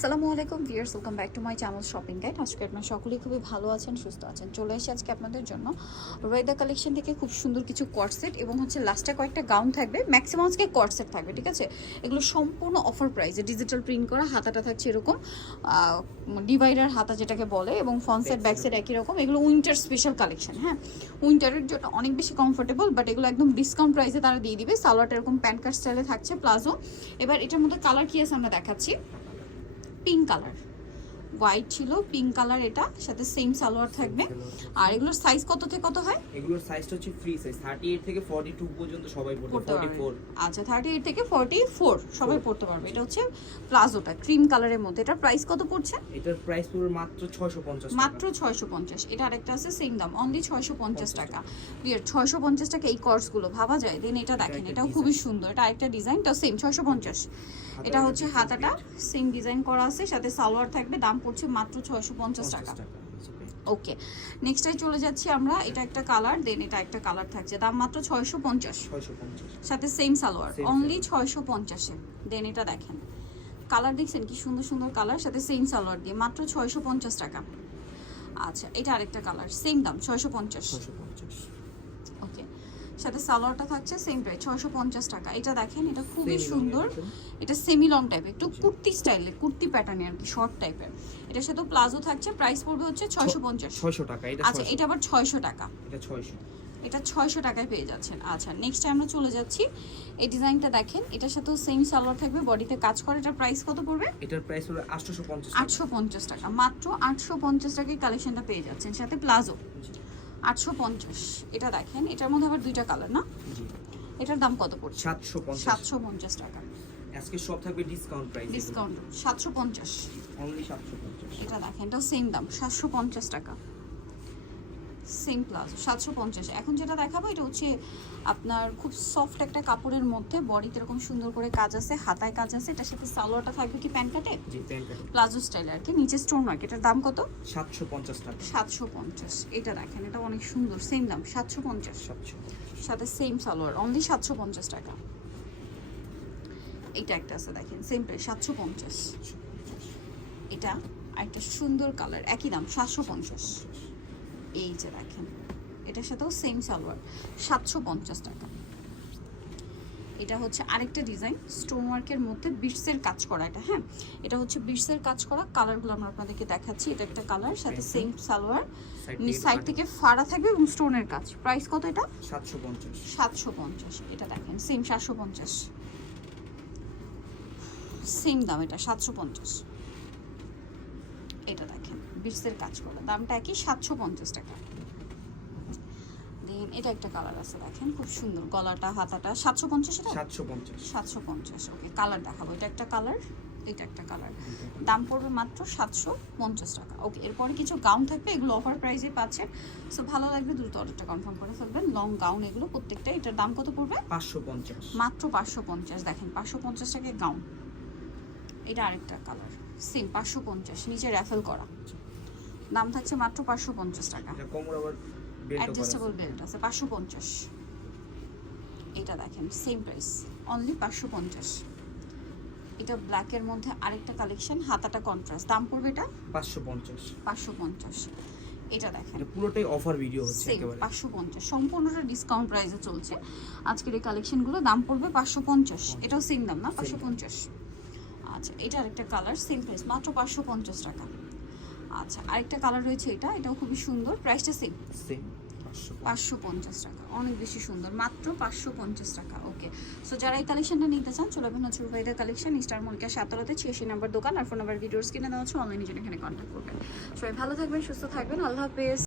আসসালামু আলাইকুম viewers, welcome back to my channel shopping guide. আজকে আপনার সকলেই খুবই ভালো আছেন, সুস্থ আছেন। চলে এসে আজকে আপনাদের জন্য রয়দা কালেকশন থেকে খুব সুন্দর কিছু কটসেট এবং হচ্ছে লাস্টে কয়েকটা গাউন থাকবে। ম্যাক্সিমাম আজকে কটসেট থাকবে, ঠিক আছে? এগুলো সম্পূর্ণ অফার প্রাইসে ডিজিটাল প্রিন্ট করা, হাতাটা থাকছে এরকম ডিভাইডার হাতা যেটাকে বলে এবং ফ্রন্ট সাইড ব্যাক সাইড একই রকম। এগুলো উইন্টার স্পেশাল কালেকশন হ্যাঁ? উইন্টারের জন্য অনেক বেশি কমফোর্টেবল বাট এগুলো একদম ডিসকাউন্ট প্রাইসে তারা দিয়ে দিবে। সালোয়ারটা এরকম প্যান্ট কাট স্টাইলে থাকছে, প্লাজো। এবার এটার মধ্যে কালার কি আছে আমরা দেখাচ্ছি। পিঙ্ক কালার হোয়াইট ছিল পিঙ্ক কালার এটা সাথে সেম সালোয়ার থাকবে। আর এগুলোর সাইজ কত থেকে কত হয়? এগুলোর সাইজটা হচ্ছে ফ্রি সাইজ 38 থেকে 42 পর্যন্ত সবাই পড়তে পারবে। 44 আচ্ছা থার্টি এইট থেকে ফর্টি ফোর সবাই পড়তে পারবে। এটা হচ্ছে প্লাজোটা ক্রিম কালারের মধ্যে। এটার প্রাইস কত পড়ছে? এটার প্রাইস পড়বে মাত্র 650 মাত্র ছয়শো পঞ্চাশ। এটা আরেকটা আছে সেম দাম অনলি ছয়শো পঞ্চাশ টাকা। বিয়ার ছয়শো পঞ্চাশ টাকা এই কোর্সগুলো ভাবা যায়? দেন এটা দেখেন এটাও খুবই সুন্দর। এটা আরেকটা ডিজাইন ডিজাইনটা সেম ছয়শো পঞ্চাশ। এটা হচ্ছে হাতাটা সেম ডিজাইন করা আছে সাথে সালোয়ার থাকবে দাম পড়ছে মাত্র ছয়শো পঞ্চাশ টাকা। ওকে নেক্সটে চলে যাচ্ছি আমরা এটা একটা কালার দেন এটা একটা কালার থাকছে। দাম মাত্র ছয়শো পঞ্চাশ। সাথে সেম সালোয়ার অনলি ছয়শো পঞ্চাশে দেন এটা দেখেন কালার দেখছেন কি সুন্দর সুন্দর কালার সাথে সেম সালোয়ার দিয়ে মাত্র ছয়শো পঞ্চাশ টাকা। আচ্ছা এটা আরেকটা কালার সেম দাম ছয়শো পঞ্চাশ। 650 ওকে সাথে সালোয়ারটা থাকছে সেম প্রাইস ছয়শো পঞ্চাশ টাকা। এটা দেখেন এটা খুবই সুন্দর। এটা সেমি লং টাইপ একটু কুর্তি স্টাইলে কুর্তি প্যাটার্নে আর কি শর্ট টাইপের এটার সাথে প্লাজো থাকছে প্রাইস পড়বে হচ্ছে ছয়শো পঞ্চাশ। 600 টাকা আচ্ছা এটা আবার ছয়শো টাকা। এটা 600 এটা ছয়শো টাকায় পেয়ে যাচ্ছেন। আচ্ছা নেক্সট আমরা চলে যাচ্ছি। এই ডিজাইনটা দেখেন এটার সাথেও সেম সালোয়ার থাকবে বডিতে কাজ করে। এটার প্রাইস কত পড়বে? এটার প্রাইস হলো 850 টাকা। আটশো পঞ্চাশ টাকা মাত্র আটশো পঞ্চাশ টাকায় কালেকশনটা পেয়ে যাচ্ছেন সাথে প্লাজো। আটশো পঞ্চাশ। এটা দেখেন এটার মধ্যে আবার দুইটা কালার না? এটার দাম কত পড়ছে? 750 সাতশো পঞ্চাশ টাকা। আজকে সব থাকবে ডিসকাউন্ট প্রাইস ডিসকাউন্ট সাতশো পঞ্চাশ। অনলি 750 এটা দেখেন এটাও সেম দাম সাতশো পঞ্চাশ টাকা। সেম প্লাজো সাতশো পঞ্চাশ। এখন যেটা দেখাবো এটা হচ্ছে আপনার খুব সফট একটা কাপড়ের মধ্যে বডিতে এরকম সুন্দর করে কাজ আছে হাতায় কাজ আছে এটার সাথে সালোয়ারটা থাকবে কি প্যান্ট কাটে? প্লাজো স্টাইল আর কি নিচে স্টোন ওয়ার্ক এটার দাম কত? 750 টাকা। সাতশো পঞ্চাশ এটা দেখেন এটা অনেক সুন্দর সেম দাম সাতশো পঞ্চাশ। 750 সাথে সেম সালোয়ার অনলি সাতশো পঞ্চাশ টাকা। এটা একটা আছে দেখেন সেম প্রাইস সাতশো পঞ্চাশ। এটা একটা সুন্দর কালার একই দাম সাতশো পঞ্চাশ। এই যে দেখেন এটার সাথেও সেম সালোয়ার সাতশো পঞ্চাশ টাকা। এটা হচ্ছে আরেকটা ডিজাইন স্টোন ওয়ার্কের মধ্যে বিটসের কাজ করা এটা হ্যাঁ? এটা হচ্ছে বিটসের কাজ করা কালারগুলো আমরা আপনাদেরকে দেখাচ্ছি এটা একটা কালার সাথে সেম সালোয়ার সাইড থেকে ফাড়া থাকবে এবং স্টোনের কাজ। প্রাইস কত এটা? 750 সাতশো পঞ্চাশ এটা দেখেন সেম সাতশো পঞ্চাশ। সেম দাম এটা সাতশো পঞ্চাশ। এটা দেখেন বিটসের কাজ করা দামটা একই সাতশো পঞ্চাশ টাকা। দেন এটা একটা কালার আছে দেখেন খুব সুন্দর। গলাটা হাতাটা সাতশো পঞ্চাশ এটা? 750 সাতশো পঞ্চাশ ওকে কালার দেখাবো। এটা একটা কালার এটা একটা কালার দাম পড়বে মাত্র সাতশো পঞ্চাশ টাকা। ওকে এরপরে কিছু গাউন থাকবে এগুলো অফার প্রাইসে পাচ্ছে। সো ভালো লাগবে দ্রুত অর্ডারটা কনফার্ম করে ফেলবেন। লং গাউন এগুলো প্রত্যেকটা এটার দাম কত পড়বে? 550 মাত্র পাঁচশো পঞ্চাশ দেখেন পাঁচশো পঞ্চাশ টাকা গাউন এটা আরেকটা কালার সেম পাঁচশো পঞ্চাশ নিচে র্যাফেল করা। দাম থাকছে মাত্র পাঁচশো পঞ্চাশ টাকা। অ্যাডজাস্টেবল বেল্ট আছে। পাঁচশো পঞ্চাশ। এটা দেখেন সেম প্রাইস অনলি পাঁচশো পঞ্চাশ। এটা ব্ল্যাকের মধ্যে আরেকটা কালেকশন হাতাটা কন্ট্রাস্ট দাম পড়বে এটা? 550 পাঁচশো পঞ্চাশ। এটা দেখেন। পুরোটাই অফার ভিডিও হচ্ছে একেবারে। পাঁচশো পঞ্চাশ। সম্পূর্ণটা ডিসকাউন্ট প্রাইসে চলছে। আজকের এই কালেকশনগুলো দাম পড়বে পাঁচশো পঞ্চাশ। এটাও সেম দাম না? পাঁচশো পঞ্চাশ। আচ্ছা এটা আরেকটা কালার সেম প্রাইস মাত্র পাঁচশো পঞ্চাশ টাকা। আচ্ছা আরেকটা কালার রয়েছে এটা এটাও খুবই সুন্দর প্রাইসটা সেম সেম 550 পাঁচশো পঞ্চাশ। টাকা অনেক বেশি সুন্দর মাত্র পাঁচশো পঞ্চাশ টাকা ওকে সো যারা এই কালেকশনটা নিতে চান চলে যাবেন হচ্ছে রুবাইদের কালেকশন স্টার মল্লিকা সাতলাতে ছিয়াশি নাম্বার দোকান আর ফোন নাম্বার ভিডিওস কিনে দেওয়া হচ্ছে অনলাইনে জন্য এখানে কন্ট্যাক্ট করবেন। সবাই ভালো থাকবেন সুস্থ থাকবেন আল্লাহ হাফেজ।